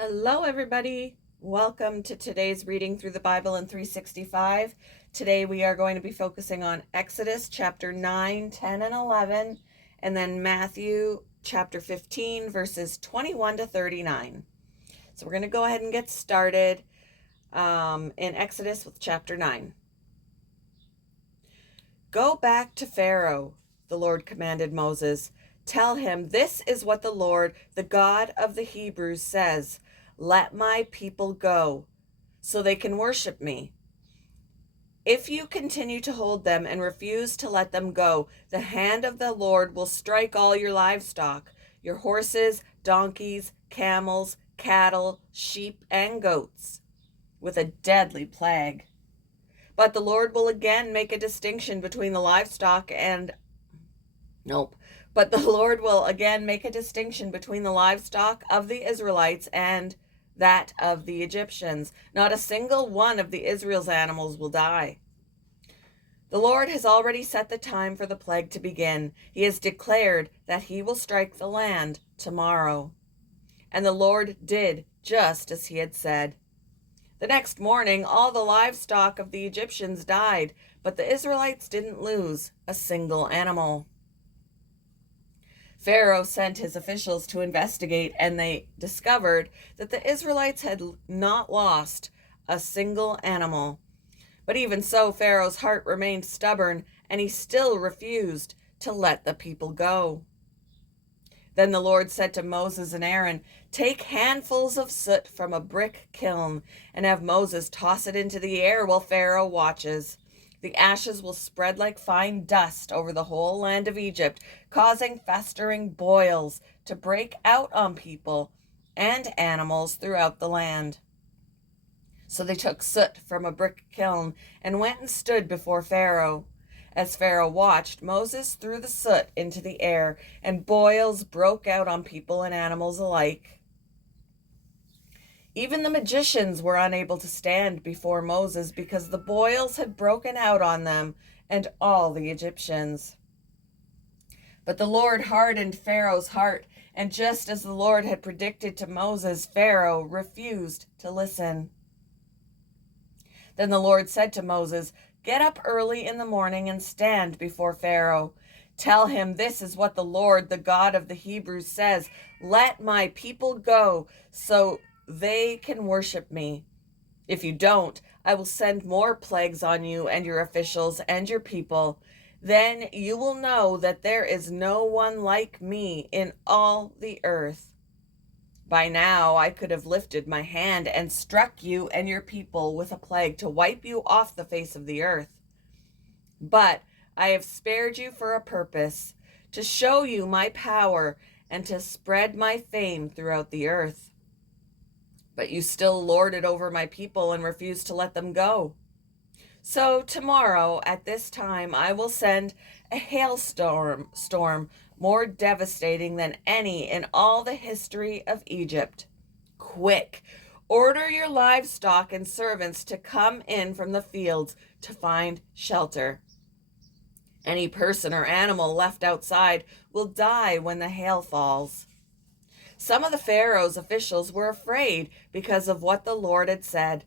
Hello, everybody. Welcome to today's reading through the Bible in 365. Today we are going to be focusing on Exodus chapter 9, 10, and 11, and then Matthew chapter 15, verses 21 to 39. So we're going to go ahead and get started in Exodus with chapter 9. Go back to Pharaoh, the Lord commanded Moses. Tell him, this is what the Lord, the God of the Hebrews, says. Let my people go, so they can worship me. If you continue to hold them and refuse to let them go, the hand of the Lord will strike all your livestock, your horses, donkeys, camels, cattle, sheep, and goats, with a deadly plague. But the Lord will again make a distinction between the livestock and But the Lord will again make a distinction between the livestock of the Israelites and that of the Egyptians. Not a single one of the Israel's animals will die. The Lord has already set the time for the plague to begin. He has declared that he will strike the land tomorrow. And the Lord did just as he had said. The next morning, all the livestock of the Egyptians died, but the Israelites didn't lose a single animal. Pharaoh sent his officials to investigate, and they discovered that the Israelites had not lost a single animal. But even so, Pharaoh's heart remained stubborn, and he still refused to let the people go. Then the Lord said to Moses and Aaron, take handfuls of soot from a brick kiln and have Moses toss it into the air while Pharaoh watches. The ashes will spread like fine dust over the whole land of Egypt, causing festering boils to break out on people and animals throughout the land. So they took soot from a brick kiln and went and stood before Pharaoh. As Pharaoh watched, Moses threw the soot into the air, and boils broke out on people and animals alike. Even the magicians were unable to stand before Moses because the boils had broken out on them and all the Egyptians. But the Lord hardened Pharaoh's heart, and just as the Lord had predicted to Moses, Pharaoh refused to listen. Then the Lord said to Moses, get up early in the morning and stand before Pharaoh. Tell him, this is what the Lord, the God of the Hebrews, says. Let my people go so they can worship me. If you don't, I will send more plagues on you and your officials and your people. Then you will know that there is no one like me in all the earth. By now I could have lifted my hand and struck you and your people with a plague to wipe you off the face of the earth. But I have spared you for a purpose, to show you my power and to spread my fame throughout the earth. But you still lord it over my people and refuse to let them go. So tomorrow at this time I will send a hailstorm more devastating than any in all the history of Egypt. Quick, order your livestock and servants to come in from the fields to find shelter. Any person or animal left outside will die when the hail falls. Some of the Pharaoh's officials were afraid because of what the Lord had said.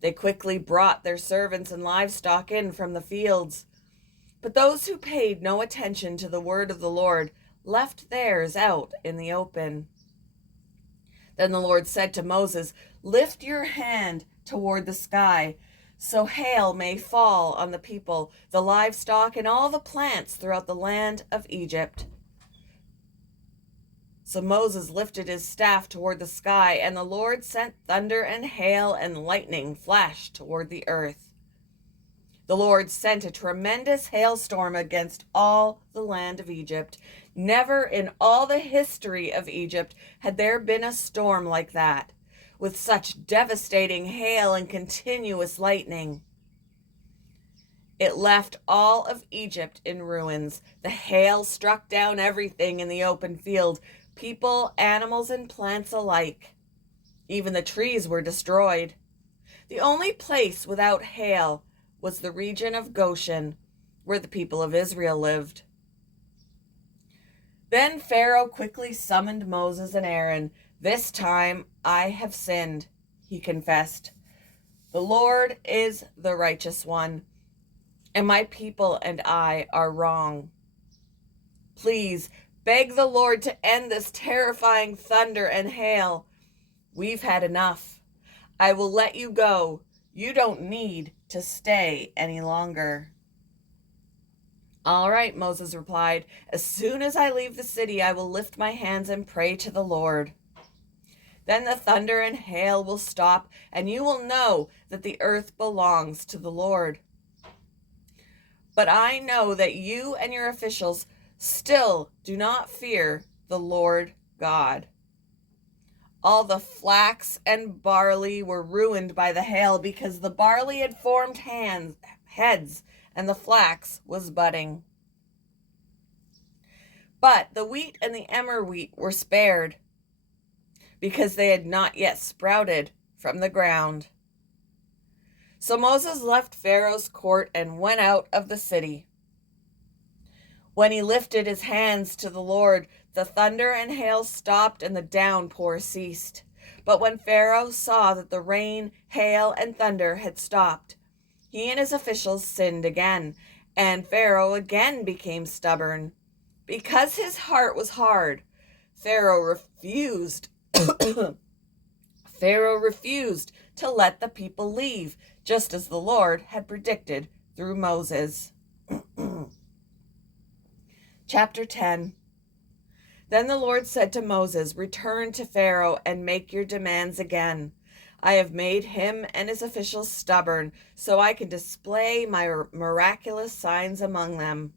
They quickly brought their servants and livestock in from the fields. But those who paid no attention to the word of the Lord left theirs out in the open. Then the Lord said to Moses, lift your hand toward the sky, so hail may fall on the people, the livestock, and all the plants throughout the land of Egypt. So Moses lifted his staff toward the sky, and the Lord sent thunder and hail and lightning flashed toward the earth. The Lord sent a tremendous hailstorm against all the land of Egypt. Never in all the history of Egypt had there been a storm like that, with such devastating hail and continuous lightning. It left all of Egypt in ruins. The hail struck down everything in the open field, people, animals, and plants alike. Even the trees were destroyed. The only place without hail was the region of Goshen, where the people of Israel lived. Then Pharaoh quickly summoned Moses and Aaron. This time I have sinned, he confessed. The Lord is the righteous one, and my people and I are wrong. Please beg the Lord to end this terrifying thunder and hail. We've had enough. I will let you go. You don't need to stay any longer. All right, Moses replied. As soon as I leave the city, I will lift my hands and pray to the Lord. Then the thunder and hail will stop, and you will know that the earth belongs to the Lord. But I know that you and your officials still do not fear the Lord God. All the flax and barley were ruined by the hail because the barley had formed heads and the flax was budding. But the wheat and the emmer wheat were spared because they had not yet sprouted from the ground. So Moses left Pharaoh's court and went out of the city. When he lifted his hands to the Lord, the thunder and hail stopped and the downpour ceased. But when Pharaoh saw that the rain, hail, and thunder had stopped, he and his officials sinned again, and Pharaoh again became stubborn. Because his heart was hard, Pharaoh refused to let the people leave, just as the Lord had predicted through Moses. Chapter 10. Then the Lord said to Moses, Return to Pharaoh and make your demands again. I have made him and his officials stubborn, so I can display my miraculous signs among them.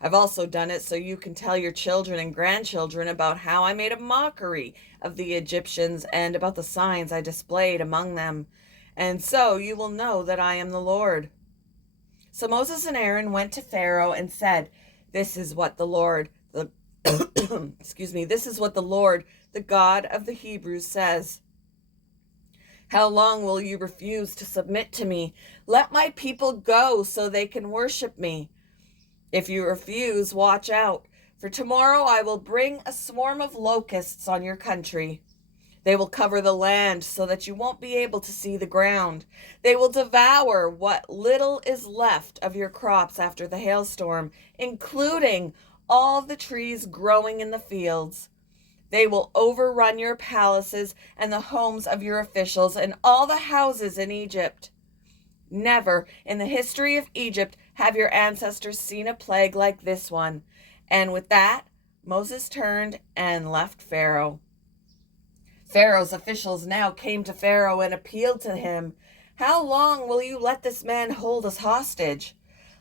I've also done it so you can tell your children and grandchildren about how I made a mockery of the Egyptians and about the signs I displayed among them. And so you will know that I am the Lord. So Moses and Aaron went to Pharaoh and said, This is what the Lord, the God of the Hebrews says. How long will you refuse to submit to me? Let my people go so they can worship me. If you refuse, watch out, for tomorrow I will bring a swarm of locusts on your country. They will cover the land so that you won't be able to see the ground. They will devour what little is left of your crops after the hailstorm, including all the trees growing in the fields. They will overrun your palaces and the homes of your officials and all the houses in Egypt. Never in the history of Egypt have your ancestors seen a plague like this one. And with that, Moses turned and left Pharaoh. Pharaoh's officials now came to Pharaoh and appealed to him. How long will you let this man hold us hostage?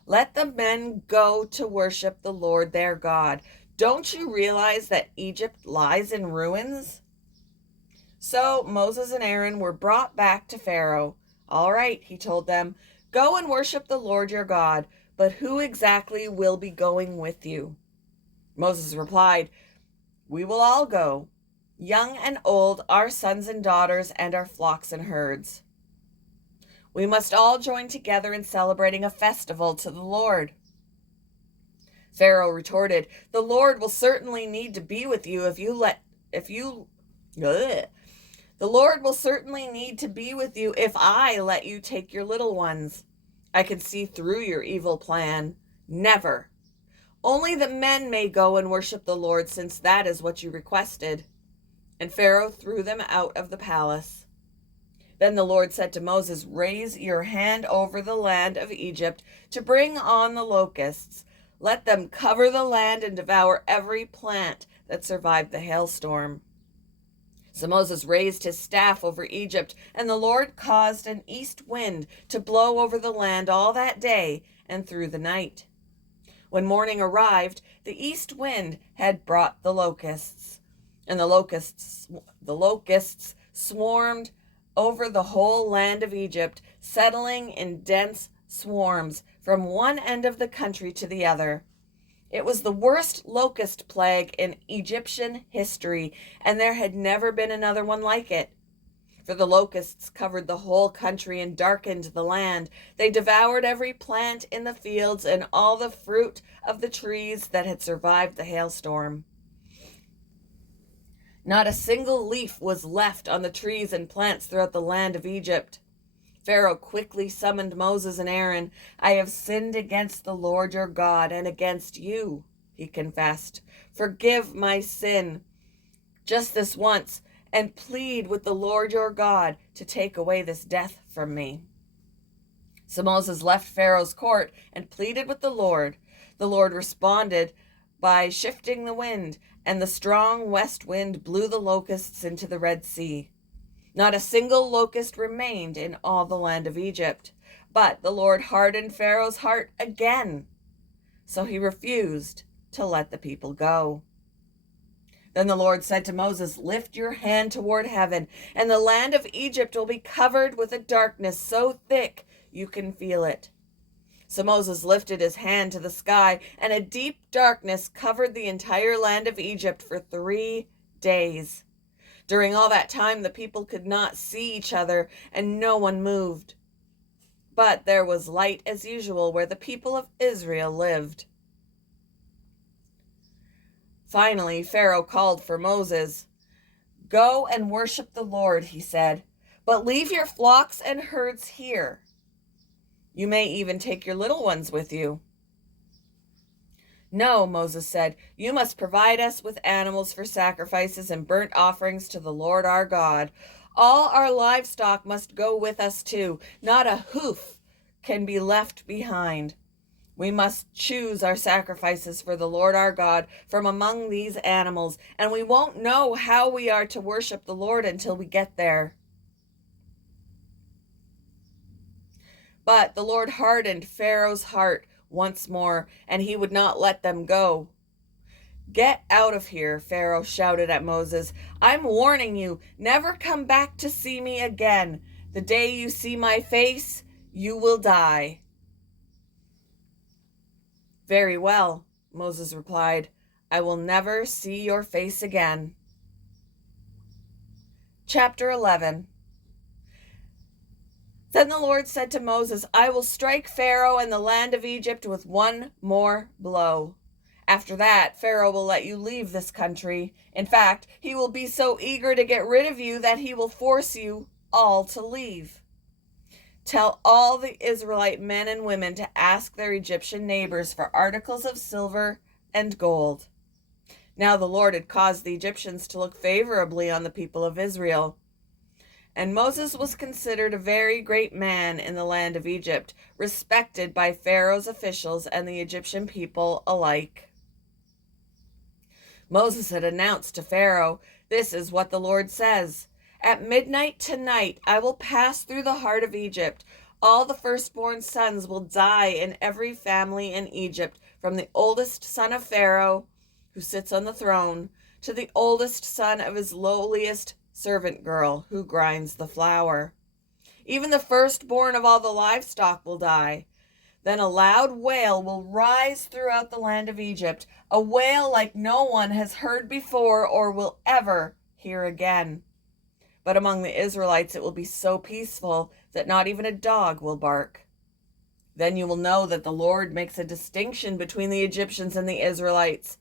Let the men go to worship the Lord their God. Don't you realize that Egypt lies in ruins? So Moses and Aaron were brought back to Pharaoh. All right, he told them, go and worship the Lord your God, but who exactly will be going with you? Moses replied, We will all go, young and old, our sons and daughters, and our flocks and herds. We must all join together in celebrating a festival to the Lord. Pharaoh retorted, The Lord will certainly need to be with you The Lord will certainly need to be with you if I let you take your little ones. I can see through your evil plan. Never. Only the men may go and worship the Lord, since that is what you requested. And Pharaoh threw them out of the palace. Then the Lord said to Moses, Raise your hand over the land of Egypt to bring on the locusts. Let them cover the land and devour every plant that survived the hailstorm. So Moses raised his staff over Egypt, and the Lord caused an east wind to blow over the land all that day and through the night. When morning arrived, the east wind had brought the locusts, and the locusts swarmed over the whole land of Egypt, settling in dense swarms from one end of the country to the other. It was the worst locust plague in Egyptian history, and there had never been another one like it. For the locusts covered the whole country and darkened the land. They devoured every plant in the fields and all the fruit of the trees that had survived the hailstorm. Not a single leaf was left on the trees and plants throughout the land of Egypt. Pharaoh quickly summoned Moses and Aaron. "I have sinned against the Lord your God and against you," he confessed. "Forgive my sin just this once, and plead with the Lord your God to take away this death from me." So Moses left Pharaoh's court and pleaded with the Lord. The Lord responded by shifting the wind, and the strong west wind blew the locusts into the Red Sea. Not a single locust remained in all the land of Egypt. But the Lord hardened Pharaoh's heart again, so he refused to let the people go. Then the Lord said to Moses, "Lift your hand toward heaven, and the land of Egypt will be covered with a darkness so thick you can feel it." So Moses lifted his hand to the sky, and a deep darkness covered the entire land of Egypt for 3 days. During all that time, the people could not see each other, and no one moved. But there was light as usual where the people of Israel lived. Finally, Pharaoh called for Moses. "Go and worship the Lord," he said, "but leave your flocks and herds here. You may even take your little ones with you." "No," Moses said, "you must provide us with animals for sacrifices and burnt offerings to the Lord our God. All our livestock must go with us too. Not a hoof can be left behind. We must choose our sacrifices for the Lord our God from among these animals, and we won't know how we are to worship the Lord until we get there." But the Lord hardened Pharaoh's heart once more, and he would not let them go. "Get out of here," Pharaoh shouted at Moses. "I'm warning you, never come back to see me again. The day you see my face, you will die." "Very well," Moses replied. "I will never see your face again." Chapter 11. Then the Lord said to Moses, "I will strike Pharaoh and the land of Egypt with one more blow. After that, Pharaoh will let you leave this country. In fact, he will be so eager to get rid of you that he will force you all to leave. Tell all the Israelite men and women to ask their Egyptian neighbors for articles of silver and gold." Now the Lord had caused the Egyptians to look favorably on the people of Israel. And Moses was considered a very great man in the land of Egypt, respected by Pharaoh's officials and the Egyptian people alike. Moses had announced to Pharaoh, "This is what the Lord says. At midnight tonight I will pass through the heart of Egypt. All the firstborn sons will die in every family in Egypt, from the oldest son of Pharaoh, who sits on the throne, to the oldest son of his lowliest servant girl, who grinds the flour. Even the firstborn of all the livestock will die. Then a loud wail will rise throughout the land of Egypt, a wail like no one has heard before or will ever hear again. But among the Israelites it will be so peaceful that not even a dog will bark. Then you will know that the Lord makes a distinction between the Egyptians and the Israelites.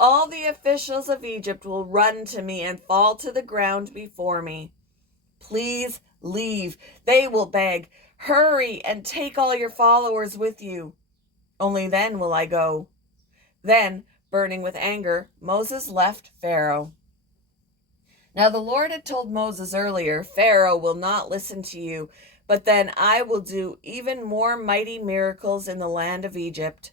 All the officials of Egypt will run to me and fall to the ground before me. Please leave," they will beg. "Hurry and take all your followers with you. Only then will I go." Then, burning with anger, Moses left Pharaoh. Now the Lord had told Moses earlier, "Pharaoh will not listen to you, but then I will do even more mighty miracles in the land of Egypt."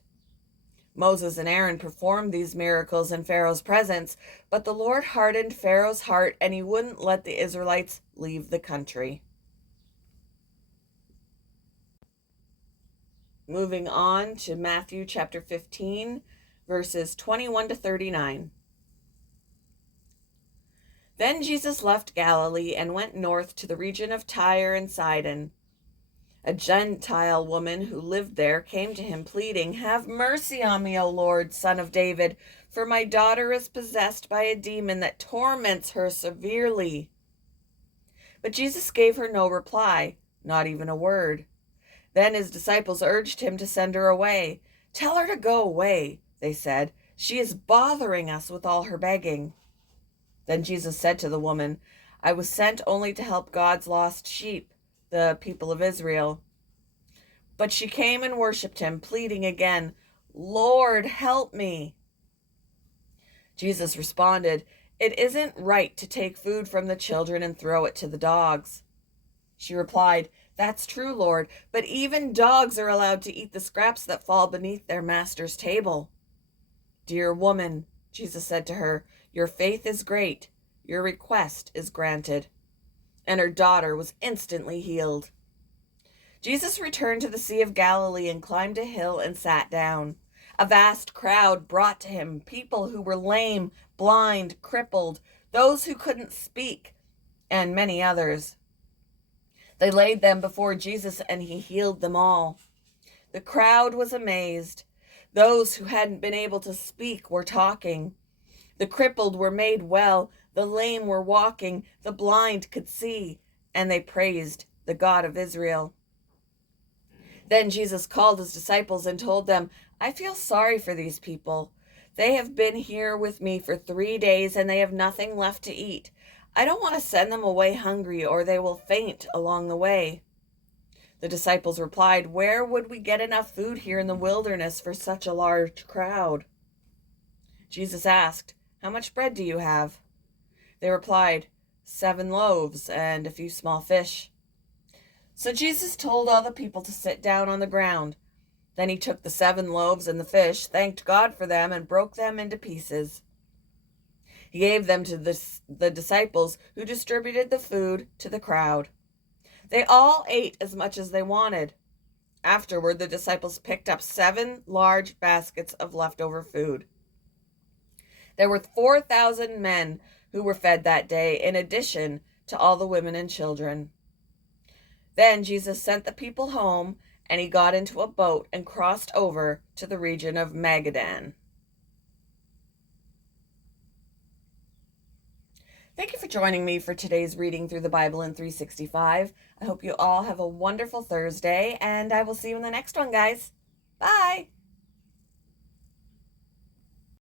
Moses and Aaron performed these miracles in Pharaoh's presence, but the Lord hardened Pharaoh's heart, and he wouldn't let the Israelites leave the country. Moving on to Matthew chapter 15, verses 21 to 39. Then Jesus left Galilee and went north to the region of Tyre and Sidon. A Gentile woman who lived there came to him pleading, "Have mercy on me, O Lord, Son of David, for my daughter is possessed by a demon that torments her severely." But Jesus gave her no reply, not even a word. Then his disciples urged him to send her away. "Tell her to go away," they said. "She is bothering us with all her begging." Then Jesus said to the woman, I was sent only to help God's lost sheep, the people of Israel. But she came and worshipped him, pleading again, Lord, help me. Jesus responded, It isn't right to take food from the children and throw it to the dogs. She replied, That's true, Lord, but even dogs are allowed to eat the scraps that fall beneath their master's table. Dear woman, Jesus said to her, Your faith is great. Your request is granted. And her daughter was instantly healed. Jesus returned to the Sea of Galilee and climbed a hill and sat down. A vast crowd brought to him people who were lame, blind, crippled, those who couldn't speak, and many others. They laid them before Jesus, and he healed them all. The crowd was amazed. Those who hadn't been able to speak were talking. The crippled were made well, the lame were walking, the blind could see, and they praised the God of Israel. Then Jesus called his disciples and told them, I feel sorry for these people. They have been here with me for 3 days and they have nothing left to eat. I don't want to send them away hungry or they will faint along the way. The disciples replied, Where would we get enough food here in the wilderness for such a large crowd? Jesus asked, How much bread do you have? They replied, 7 loaves and a few small fish. So Jesus told all the people to sit down on the ground. Then he took the 7 loaves and the fish, thanked God for them, and broke them into pieces. He gave them to the disciples, who distributed the food to the crowd. They all ate as much as they wanted. Afterward, the disciples picked up 7 large baskets of leftover food. There were 4,000 men who were fed that day, in addition to all the women and children. Then Jesus sent the people home, and he got into a boat and crossed over to the region of Magadan. Thank you for joining me for today's reading through the Bible in 365. I hope you all have a wonderful Thursday, and I will see you in the next one, guys. Bye!